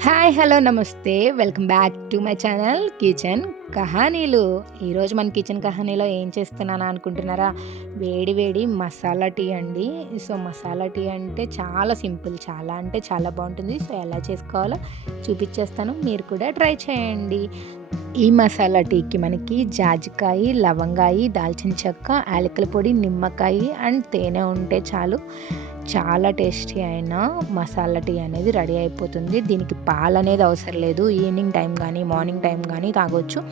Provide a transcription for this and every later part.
Hi hello నమస్తే. Welcome back to my channel kitchen కహానీలు. ఈరోజు మన కిచెన్ కహానీలో ఏం చేస్తున్నాను అనుకుంటున్నారా? వేడి వేడి మసాలా టీ అండి. సో మసాలా టీ అంటే చాలా సింపుల్ చాలా అంటే చాలా బాగుంటుంది. సో ఎలా చేసుకోవాలో చూపించేస్తాను. మీరు కూడా ట్రై చేయండి. ఈ మసాలా టీకి మనకి జాజికాయ లవంగాయి దాల్చిన చెక్క యాలకుల పొడి నిమ్మకాయ అండ్ తేనె ఉంటే చాలు. చాలా టేస్టీ అయిన మసాలా టీ అనేది రెడీ అయిపోతుంది. దీనికి పాలు అనేది అవసరం లేదు. ఈవినింగ్ టైం కానీ మార్నింగ్ టైం కానీ తాగొచ్చు.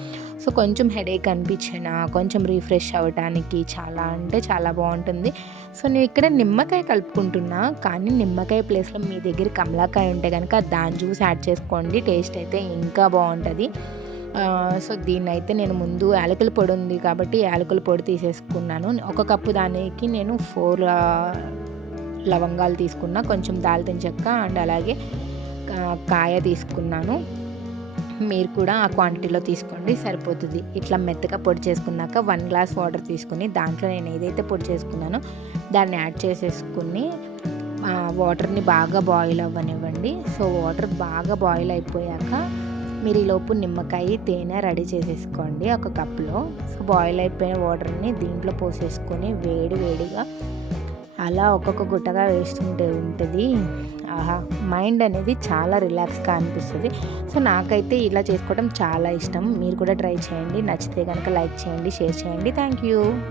సో కొంచెం హెడేక్ అనిపించిన కొంచెం రీఫ్రెష్ అవ్వడానికి చాలా అంటే చాలా బాగుంటుంది. సో నేను ఇక్కడ నిమ్మకాయ కలుపుకుంటున్నా. కానీ నిమ్మకాయ ప్లేస్లో మీ దగ్గర కమలాకాయ ఉంటే కనుక దాని జ్యూస్ యాడ్ చేసుకోండి. టేస్ట్ అయితే ఇంకా బాగుంటుంది. సో దీన్ని అయితే నేను ముందు యాలకుల పొడి ఉంది కాబట్టి యాలకుల పొడి తీసేసుకున్నాను. ఒక కప్పు దానికి నేను ఫోర్ లవంగాలు తీసుకున్నా. కొంచెం దాల్చిన చెక్క అండ్ అలాగే కాయ తీసుకున్నాను. మీరు కూడా ఆ క్వాంటిటీలో తీసుకోండి సరిపోతుంది. ఇట్లా మెత్తగా పొడి చేసుకున్నాక వన్ గ్లాస్ వాటర్ తీసుకుని దాంట్లో నేను ఏదైతే పొడి చేసుకున్నానో దాన్ని యాడ్ చేసేసుకుని వాటర్ని బాగా బాయిల్ అవ్వనివ్వండి. సో వాటర్ బాగా బాయిల్ అయిపోయాక మీరు ఈ లోపు నిమ్మకాయ తేనె రెడీ చేసేసుకోండి ఒక కప్లో సో బాయిల్ అయిపోయిన వాటర్ని దీంట్లో పోసేసుకొని వేడి వేడిగా అలా ఒక్కొక్క గుట్టగా వేస్తుంటే ఉంటుంది. ఆహా మైండ్ అనేది చాలా రిలాక్స్గా అనిపిస్తుంది. సో నాకైతే ఇలా చేసుకోవడం చాలా ఇష్టం. మీరు కూడా ట్రై చేయండి. నచ్చితే కనుక లైక్ చేయండి షేర్ చేయండి. Thank you.